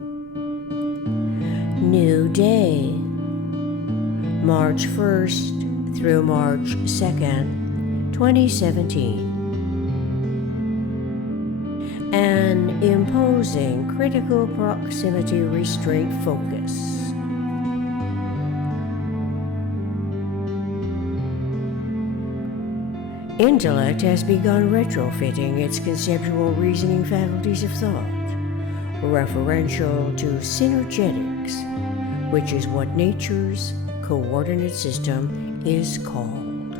New day, March 1st through March 2nd, 2017. An imposing critical proximity restraint focus. Intellect has begun retrofitting its conceptual reasoning faculties of thought, referential to synergetics, which is what nature's coordinate system is called.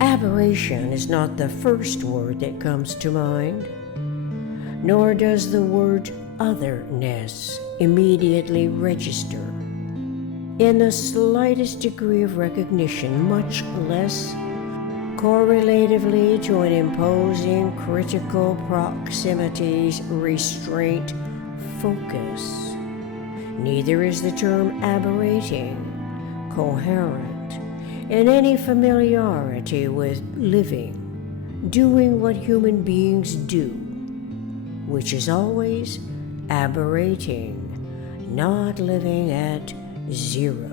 Aberration is not the first word that comes to mind, nor does the word otherness immediately register in the slightest degree of recognition, much less correlatively to an imposing critical proximities restraint focus. Neither is the term aberrating coherent in any familiarity with living, doing what human beings do, which is always aberrating, not living at zero.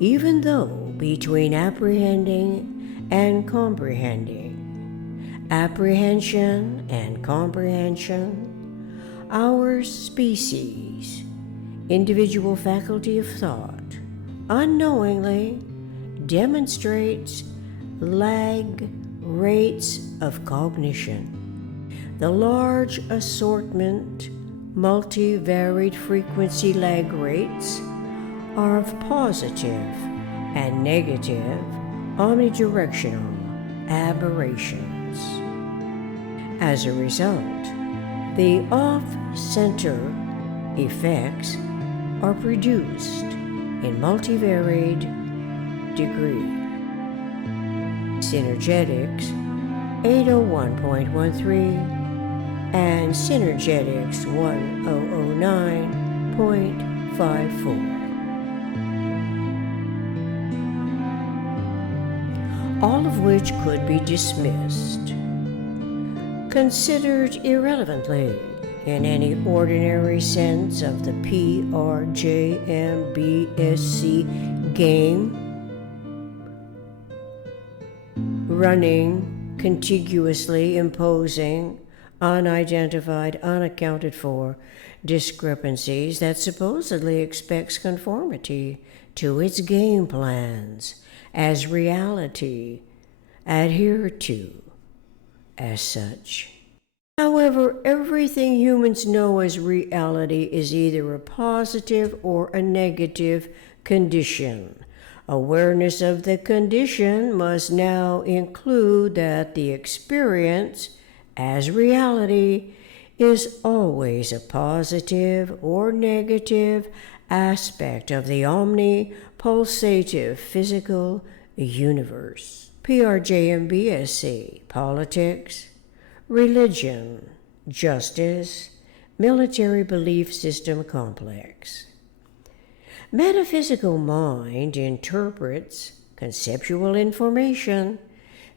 Even though between apprehending and comprehending, apprehension and comprehension, our species, individual faculty of thought, unknowingly demonstrates lag rates of cognition. The large assortment, multivariate frequency lag rates are of positive and negative omnidirectional aberrations. As a result, the off-center effects are produced in multivaried degree. Synergetics 801.13 and Synergetics 1009.54. All of which could be dismissed, considered irrelevantly in any ordinary sense of the PRJMBSC game, running contiguously, imposing unidentified, unaccounted for discrepancies that supposedly expects conformity to its game plans as reality adhered to as such. However, everything humans know as reality is either a positive or a negative condition. Awareness of the condition must now include that the experience as reality is always a positive or negative aspect of the omnipulsative physical universe. PRJMBSC, politics, religion, justice, military belief system complex. Metaphysical mind interprets conceptual information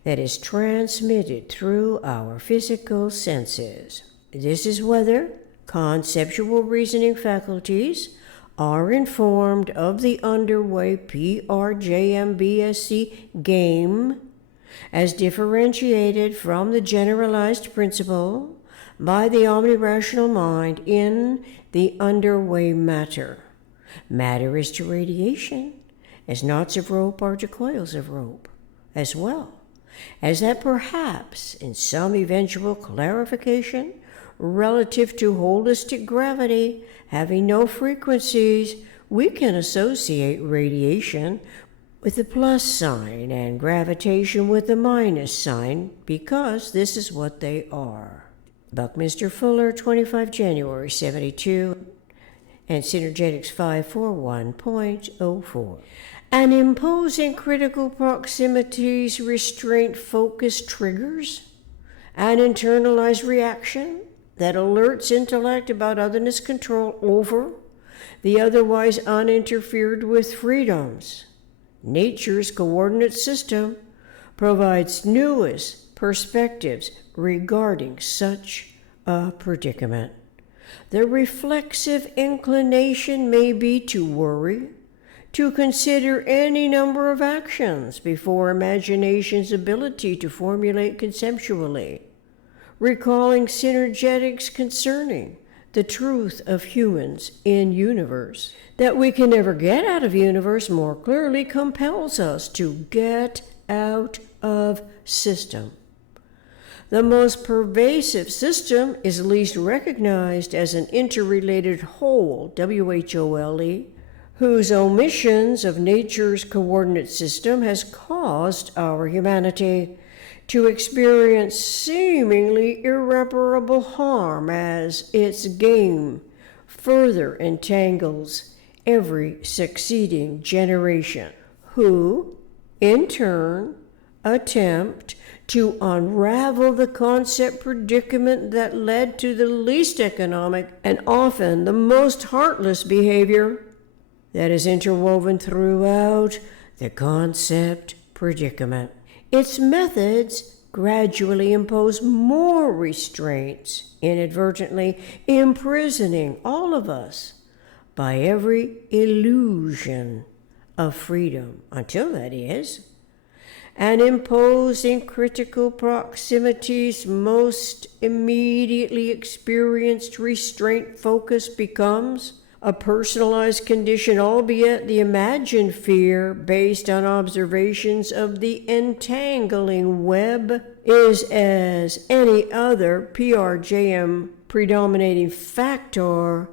that is transmitted through our physical senses. This is whether conceptual reasoning faculties are informed of the underway PRJMBSC game as differentiated from the generalized principle by the omnirational mind in the underway matter. Matter is to radiation as knots of rope are to coils of rope, as well as that perhaps in some eventual clarification relative to holistic gravity having no frequencies, we can associate radiation with the plus sign and gravitation with the minus sign because this is what they are. Buckminster Fuller, 25 January 72, and Synergetics 541.04. An imposing critical proximities restraint focus triggers an internalized reaction that alerts intellect about otherness control over the otherwise uninterfered with freedoms. Nature's coordinate system provides newest perspectives, regarding such a predicament. The reflexive inclination may be to worry, to consider any number of actions before imagination's ability to formulate conceptually, recalling synergetics concerning the truth of humans in universe. That we can never get out of universe more clearly compels us to get out of system. The most pervasive system is least recognized as an interrelated whole, WHOLE, whose omissions of nature's coordinate system has caused our humanity to experience seemingly irreparable harm as its game further entangles every succeeding generation, who, in turn, attempt to unravel the concept predicament that led to the least economic and often the most heartless behavior that is interwoven throughout the concept predicament. Its methods gradually impose more restraints, inadvertently imprisoning all of us by every illusion of freedom, until, that is, and imposing critical proximity's most immediately experienced restraint focus becomes a personalized condition, albeit the imagined fear based on observations of the entangling web is as any other PRJM predominating factor,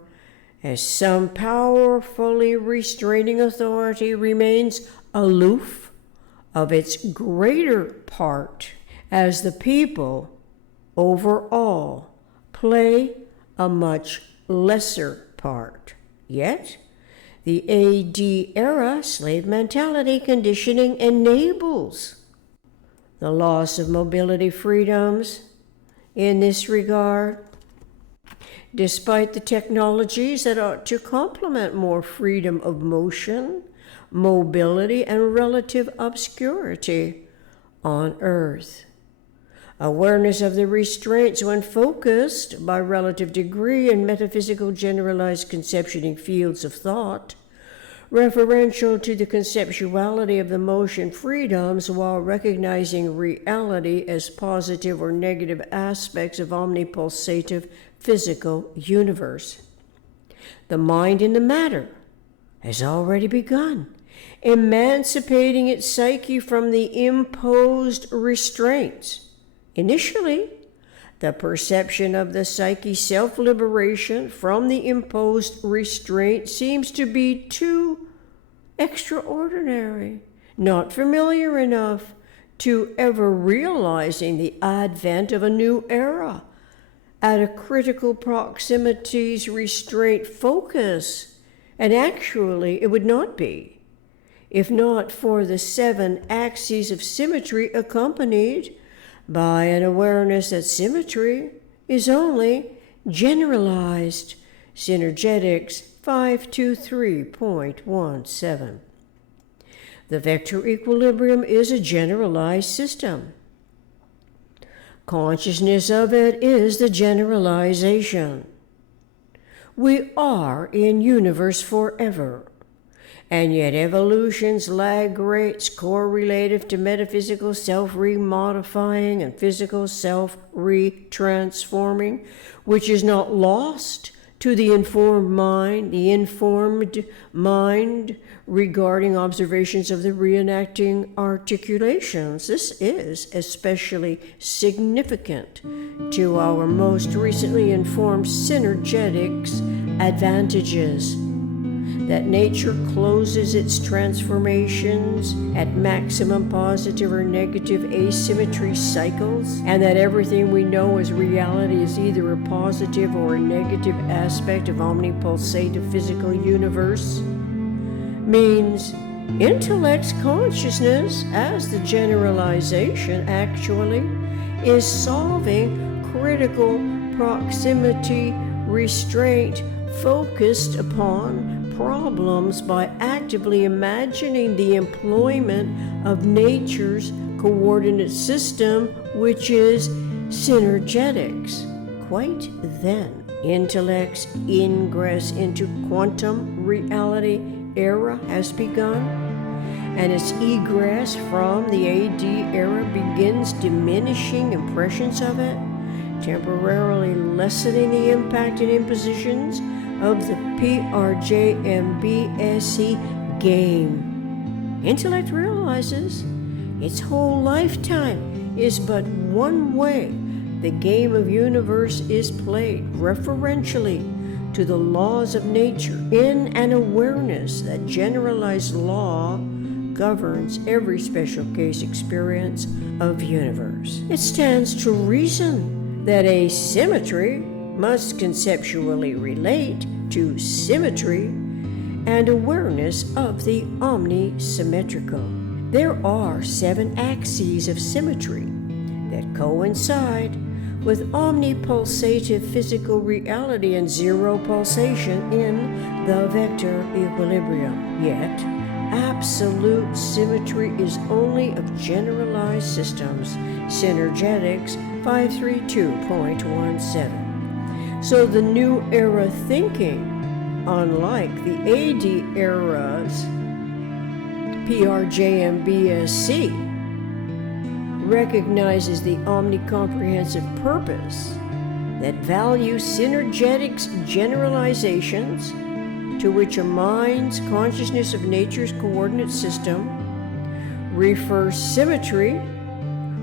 as some powerfully restraining authority remains aloof of its greater part, as the people overall play a much lesser part. Yet, the AD era slave mentality conditioning enables the loss of mobility freedoms in this regard, despite the technologies that ought to complement more freedom of motion, mobility, and relative obscurity on Earth. Awareness of the restraints, when focused by relative degree in metaphysical generalized conceptioning fields of thought, referential to the conceptuality of the motion freedoms while recognizing reality as positive or negative aspects of omnipulsative physical universe. The mind in the matter has already begun emancipating its psyche from the imposed restraints. Initially, the perception of the psyche's self-liberation from the imposed restraint seems to be too extraordinary, not familiar enough to ever realizing the advent of a new era at a critical proximity's restraint focus. And actually, it would not be, if not for the 7 axes of symmetry accompanied by an awareness that symmetry is only generalized. Synergetics 523.17. The vector equilibrium is a generalized system. Consciousness of it is the generalization. We are in universe forever, and yet evolution's lag rates correlative to metaphysical self-remodifying and physical self-retransforming, which is not lost to the informed mind regarding observations of the reenacting articulations. This is especially significant to our most recently informed synergetics advantages, that nature closes its transformations at maximum positive or negative asymmetry cycles, and that everything we know as reality is either a positive or a negative aspect of omnipulsative physical universe, means intellect's consciousness as the generalization actually is solving critical proximity restraint focused upon problems by actively imagining the employment of nature's coordinate system, which is Synergetics, quite then, intellect's ingress into quantum reality era has begun, and its egress from the AD era begins diminishing impressions of it, temporarily lessening the impact and impositions of the PRJMBSE game. Intellect realizes its whole lifetime is but one way the game of universe is played, referentially to the laws of nature, in an awareness that generalized law governs every special case experience of universe. It stands to reason that asymmetry must conceptually relate to symmetry and awareness of the omnisymmetrical. There are 7 axes of symmetry that coincide with omnipulsative physical reality and zero pulsation in the vector equilibrium. Yet, absolute symmetry is only of generalized systems, Synergetics 532.17. So the new era thinking, unlike the AD era's PRJMBSC, recognizes the omnicomprehensive purpose that values synergetics generalizations to which a mind's consciousness of nature's coordinate system refers symmetry,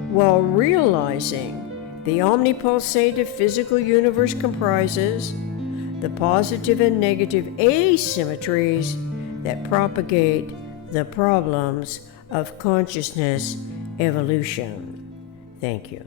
while realizing the omnipulsative physical universe comprises the positive and negative asymmetries that propagate the problems of consciousness evolution. Thank you.